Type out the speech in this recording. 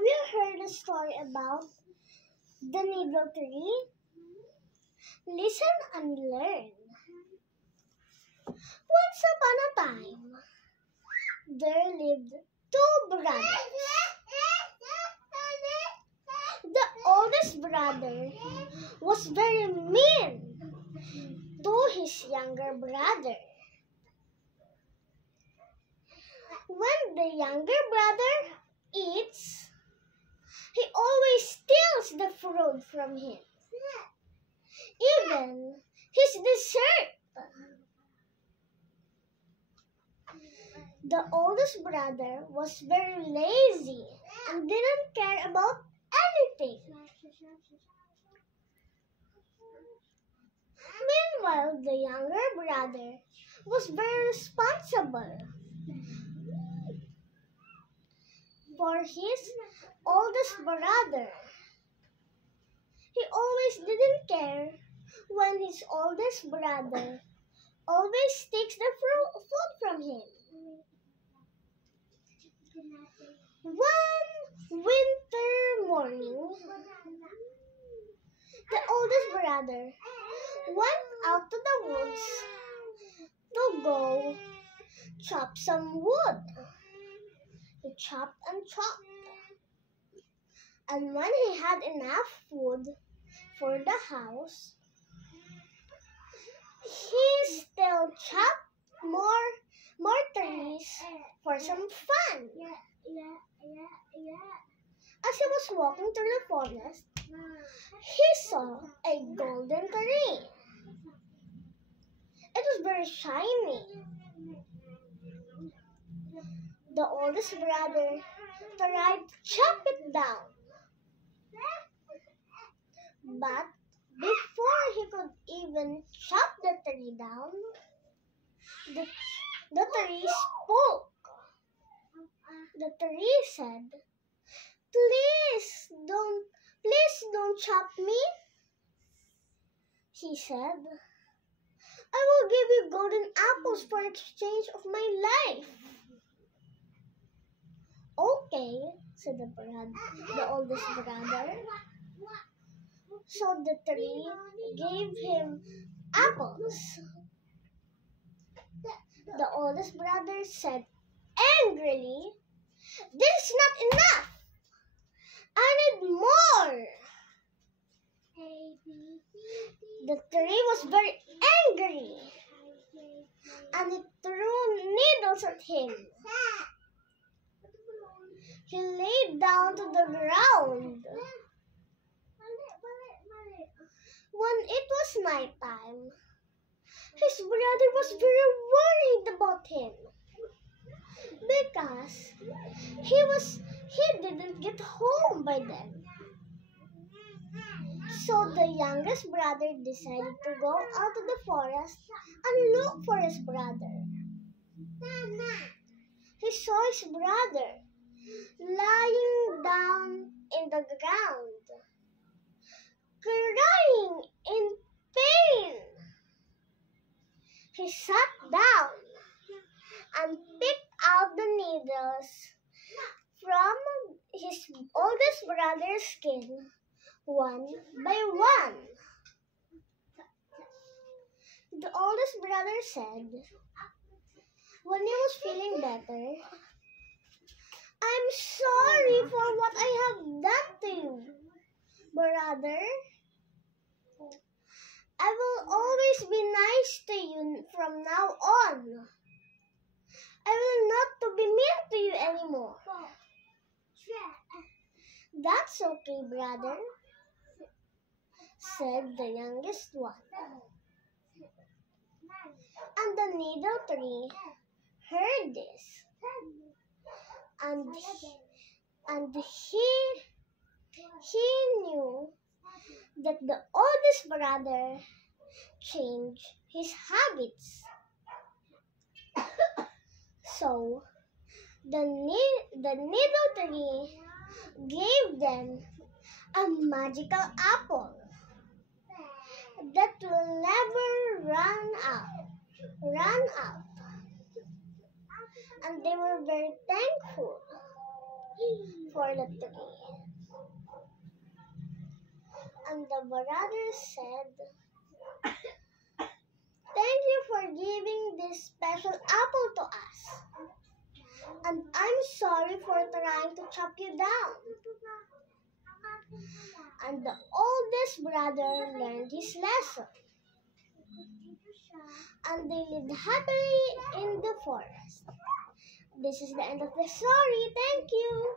Have you heard a story about the needle tree? Listen and learn. Once upon a time, there lived two brothers. The oldest brother was very mean to his younger brother. When the younger brother eats, he always steals the fruit from him, even his dessert. The oldest brother was very lazy and didn't care about anything. Meanwhile, the younger brother was very responsible for his oldest brother. He always didn't care when his oldest brother always takes the food from him. One winter morning, the oldest brother went out to the woods to go chop some wood. He chopped and chopped. And when he had enough wood for the house, he still chopped more trees for some fun. As he was walking through the forest, he saw a golden tree. It was very shiny. The oldest brother tried to chop it down, but before he could even chop the tree down, the tree spoke. The tree said, Please don't chop me," he said. "I will give you golden apples for exchange of my life." "Okay," said the oldest brother. So the tree gave him apples. The oldest brother said angrily, "This is not enough. I need more." The tree was very angry and it threw needles at him. He lay down to the ground. When it was night time, his brother was very worried about him because he didn't get home by then. So the youngest brother decided to go out to the forest and look for his brother. He saw his brother lying down in the ground, crying in pain. He sat down and picked out the needles from his oldest brother's skin one by one. The oldest brother said, when he was feeling better, "I'm sorry for what I have done to you, brother. I will always be nice to you from now on. I will not to be mean to you anymore." "That's okay, brother," said the youngest one. And the needle tree heard this, and he knew that the oldest brother changed his habits. So the needle tree gave them a magical apple that will never run out. And they were very thankful. for the tree. And the brother said, "Thank you for giving this special apple to us. And I'm sorry for trying to chop you down." And the oldest brother learned his lesson. And they lived happily in the forest. This is the end of the story. Thank you.